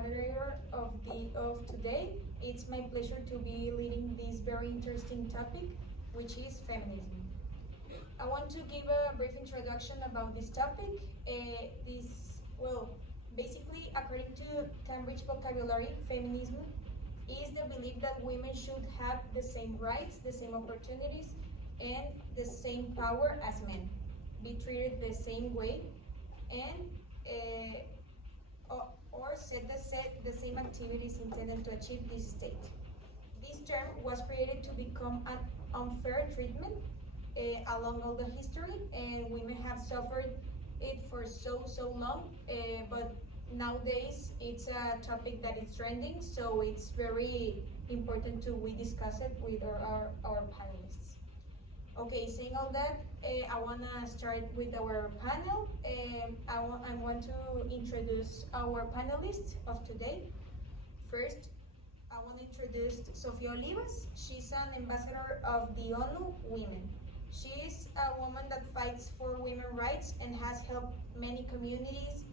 moderator of today. It's my pleasure to be leading this very interesting topic, which is feminism. I want to give a brief introduction about this topic. Basically, according to Cambridge Vocabulary, feminism is the belief that women should have the same rights, the same opportunities, and the same power as men, be treated the same way, and or set the same activities intended to achieve this state. This term was created to become an unfair treatment along all the history, and women have suffered it for so long, but nowadays it's a topic that is trending, so it's very important to we discuss it with our panelists. Okay, saying all that, I want to start with our panel. I want to introduce our panelists of today. First, I want to introduce Sofia Olivas. She's an ambassador of the ONU Women. She is a woman that fights for women's rights and has helped many communities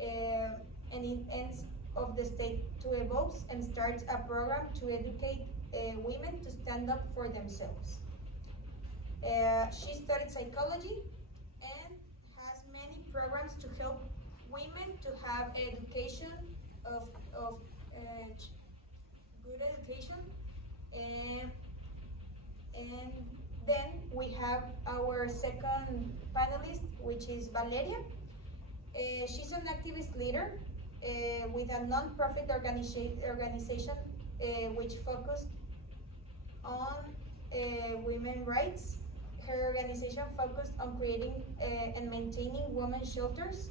and in ends of the state to evolve and start a program to educate women to stand up for themselves. She studied psychology and has many programs to help women to have education of good education. And then we have our second panelist, which is Valeria. She's an activist leader with a non-profit organization which focused on women's rights. Her organization focused on creating and maintaining women's shelters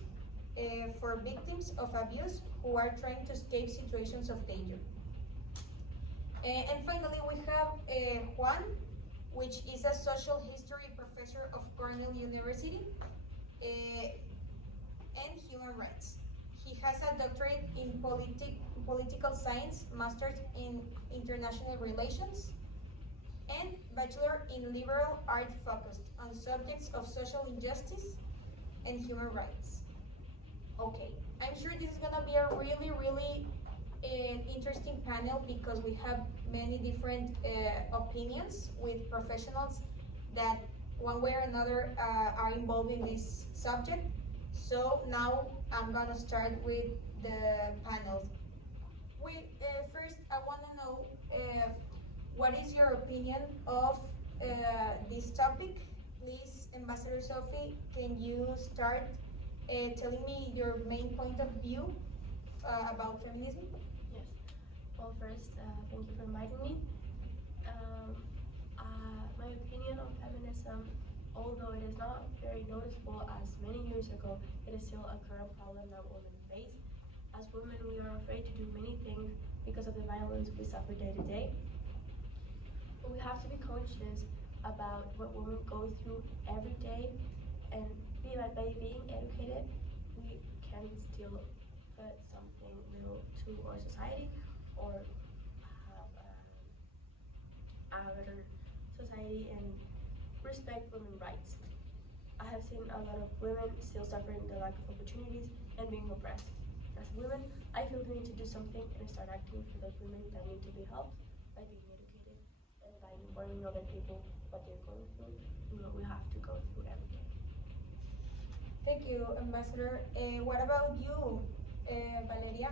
for victims of abuse who are trying to escape situations of danger. And finally, we have Juan, which is a social history professor of Cornell University and human rights. He has a doctorate in political science, master's in international relations, and bachelor in liberal art focused on subjects of social injustice and human rights. Okay, I'm sure this is gonna be a really interesting panel because we have many different opinions with professionals that one way or another are involved in this subject. So now I'm gonna start with the panel. First, I wanna know what is your opinion of this topic? Please, Ambassador Sophie, can you start telling me your main point of view about feminism? Yes. Well, first, thank you for inviting me. My opinion on feminism, although it is not very noticeable as many years ago, it is still a current problem that women face. As women, we are afraid to do many things because of the violence we suffer day to day. But we have to be conscious about what women go through every day, and by being educated, we can still put something little to our society or have a better society and respect women's rights. I have seen a lot of women still suffering the lack of opportunities and being oppressed. As women, I feel we need to do something and start acting for those women that need to be helped by being educated and by informing other people what they're going through and what we have to go through every day. Thank you, Ambassador. What about you, Valeria?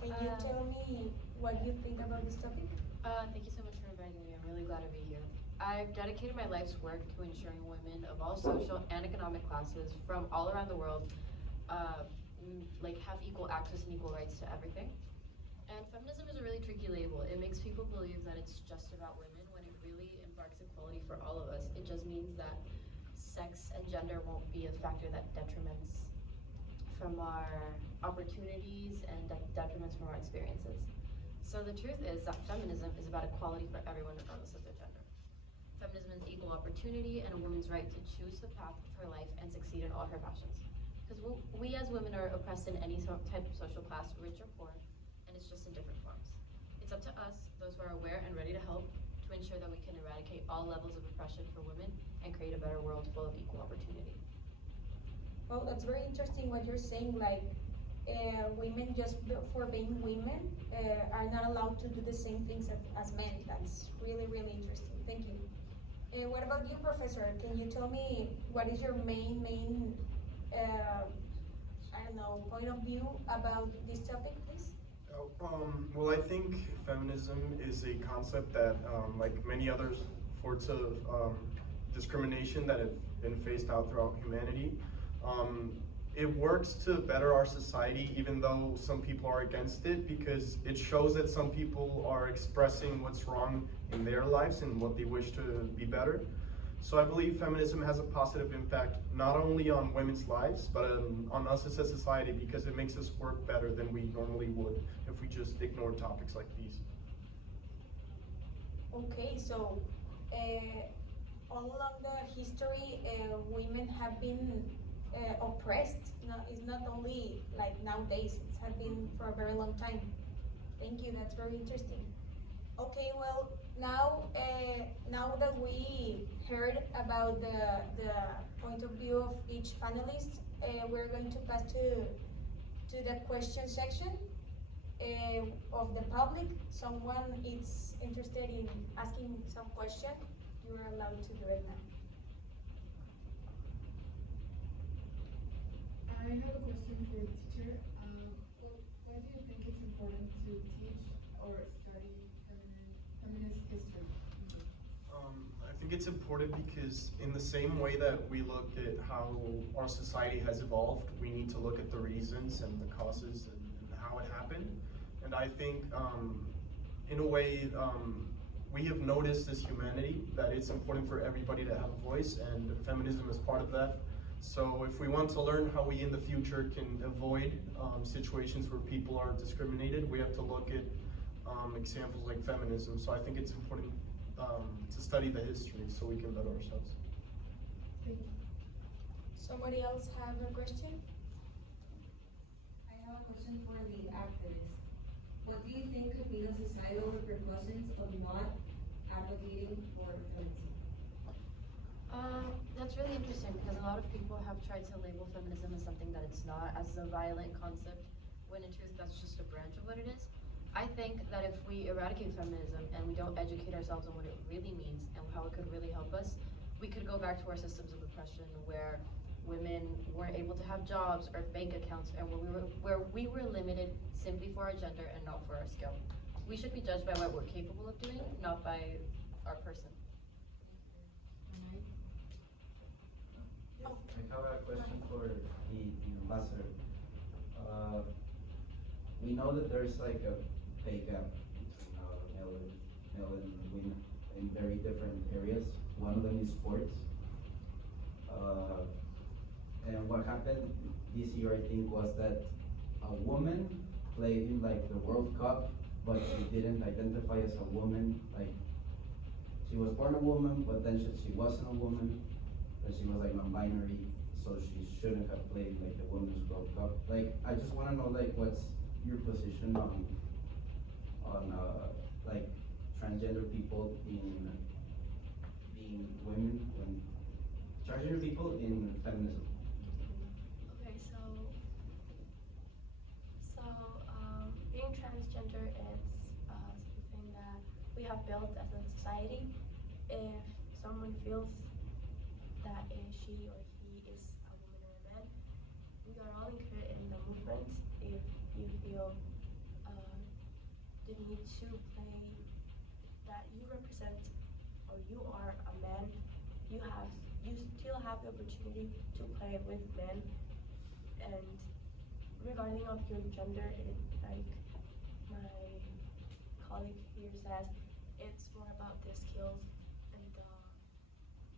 Can you tell me what you think about this topic? Thank you so much for inviting me. I'm really glad to be here. I've dedicated my life's work to ensuring women of all social and economic classes from all around the world have equal access and equal rights to everything. And feminism is a really tricky label. It makes people believe that it's just about women when it really embarks equality for all of us. It just means that sex and gender won't be a factor that detriments from our opportunities and detriments from our experiences. So the truth is that feminism is about equality for everyone regardless of their gender. Feminism is equal opportunity and a woman's right to choose the path of her life and succeed in all her passions. Because we as women are oppressed in any type of social class, rich or poor, and it's just in different forms. It's up to us, those who are aware and ready to help, to ensure that we can eradicate all levels of oppression for women and create a better world full of equal opportunity. Well, that's very interesting what you're saying. Like, women for being women are not allowed to do the same things as men. That's really, really interesting. Thank you. What about you, Professor? Can you tell me what is your main, I don't know, point of view about this topic, please? Well, I think feminism is a concept that, like many other sorts of discrimination that have been phased out throughout humanity, it works to better our society, even though some people are against it, because it shows that some people are expressing what's wrong in their lives and what they wish to be better. So I believe feminism has a positive impact not only on women's lives, but on us as a society, because it makes us work better than we normally would if we just ignore topics like these. Okay, so all along the history, women have been oppressed. No, it's not only like nowadays, it has been for a very long time. Thank you, that's very interesting. Okay, well, now that we heard about the point of view of each panelist, we're going to pass to the question section of the public. Someone is interested in asking some question, you are allowed to do it now. I have a question for the teacher. Why do you think it's important to teach or study feminist history? I think it's important because in the same way that we look at how our society has evolved, we need to look at the reasons and the causes and how it happened. And I think, in a way, we have noticed as humanity that it's important for everybody to have a voice, and feminism is part of that. So if we want to learn how we in the future can avoid situations where people are discriminated, we have to look at examples like feminism. So I think it's important to study the history so we can better ourselves. Thank you. Somebody else have a question? I have a question for the activist. What do you think could be the societal repercussions of not advocating for feminism? That's really interesting because a lot of people have tried to label feminism as something that it's not, as a violent concept, when in truth that's just a branch of what it is. I think that if we eradicate feminism and we don't educate ourselves on what it really means and how it could really help us, we could go back to our systems of oppression where women weren't able to have jobs or bank accounts, and where we were limited simply for our gender and not for our skill. We should be judged by what we're capable of doing, not by our person. I have a question for the ambassador. We know that there's like a pay gap between male and women in very different areas. One of them is sports. And what happened this year, I think, was that a woman played in like the World Cup, but she didn't identify as a woman. Like, she was born a woman, but then she wasn't a woman, and she was like non-binary, so she shouldn't have played like the Women's World Cup. Like, I just want to know like what's your position on like transgender people in being women and transgender people in feminism. Okay, being transgender is something that we have built as a society. If someone feels that she or he is a woman or a man, we are all included in the movement. If you feel the need to play that you represent or you are a man, you still have the opportunity to play with men. And regarding of your gender, like my colleague here says, it's more about the skills and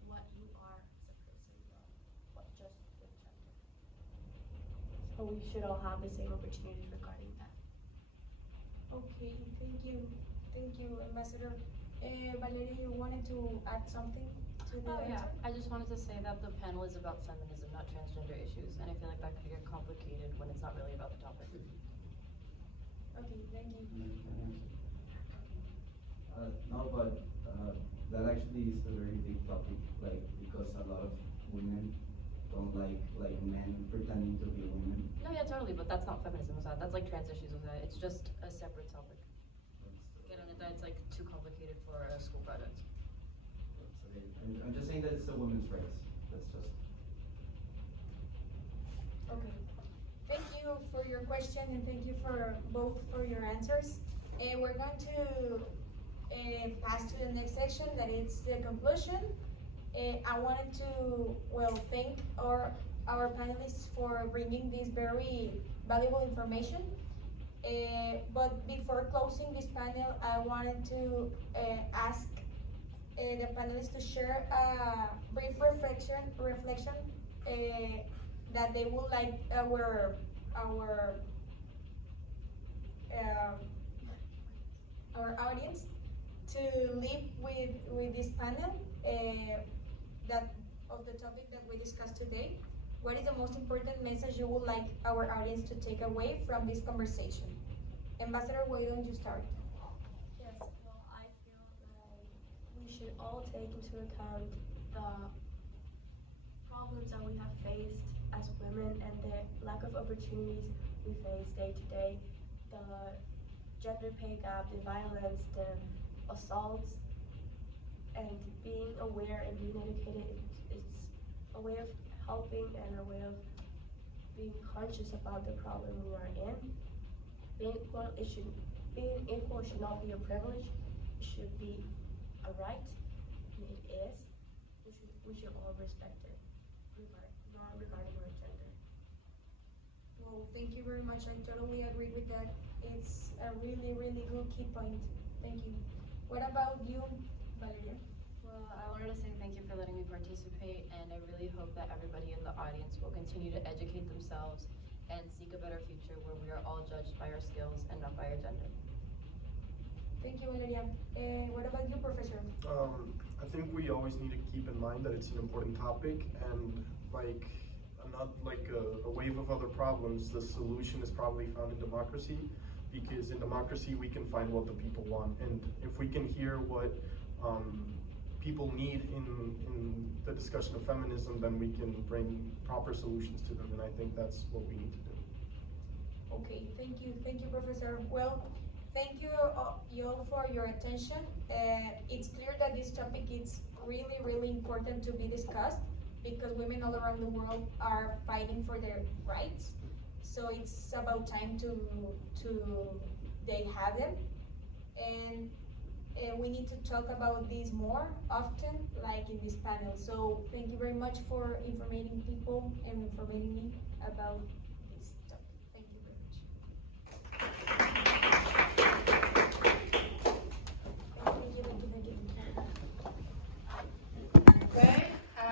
what you are as a person, not what just your gender. So we should all have the same opportunities regarding that. Okay, thank you, Ambassador. Valeria, you wanted to add something to the answer? I just wanted to say that the panel is about feminism, not transgender issues, and I feel like that could get complicated when it's not really about the topic. Okay, thank you. No, but that actually is a very big topic, like because a lot of women from like men pretending to be women. No, yeah, totally, but that's not feminism, that's like trans issues, it's just a separate topic. It's like too complicated for a school project. I'm just saying that it's a women's rights. That's just. Okay. Thank you for your question and thank you for both for your answers. We're going to pass to the next section, that is the conclusion. I wanted to, well, thank our panelists for bringing this very valuable information. But before closing this panel, I wanted to ask the panelists to share a brief reflection that they would like our audience to leave with this panel that of the topic that we discussed today. What is the most important message you would like our audience to take away from this conversation? Ambassador, why don't you start? Yes, well, I feel like we should all take into account the problems that we have faced as women and the lack of opportunities we face day to day, the gender pay gap, the violence, the assaults, and being aware and being educated is a way of helping and a way of being conscious about the problem we are in. Being equal should not be a privilege, it should be a right, and it is. We should all respect it, regarding our gender. Well, thank you very much. I totally agree with that. It's a really, really good key point. Thank you. What about you, Valeria? Well, I wanted to say thank you for letting me participate, and I really hope that everybody in the audience will continue to educate themselves and seek a better future where we are all judged by our skills and not by our gender. Thank you, Valeria. What about you, Professor? I think we always need to keep in mind that it's an important topic, and like not like a wave of other problems, the solution is probably found in democracy, because in democracy we can find what the people want, and if we can hear what people need in the discussion of feminism, then we can bring proper solutions to them, and I think that's what we need to do. Okay, thank you, Professor. Well, thank you all for your attention. It's clear that this topic is really, really important to be discussed because women all around the world are fighting for their rights. So it's about time to they have them, and we need to talk about this more often, like in this panel. So thank you very much for informating people and informating me about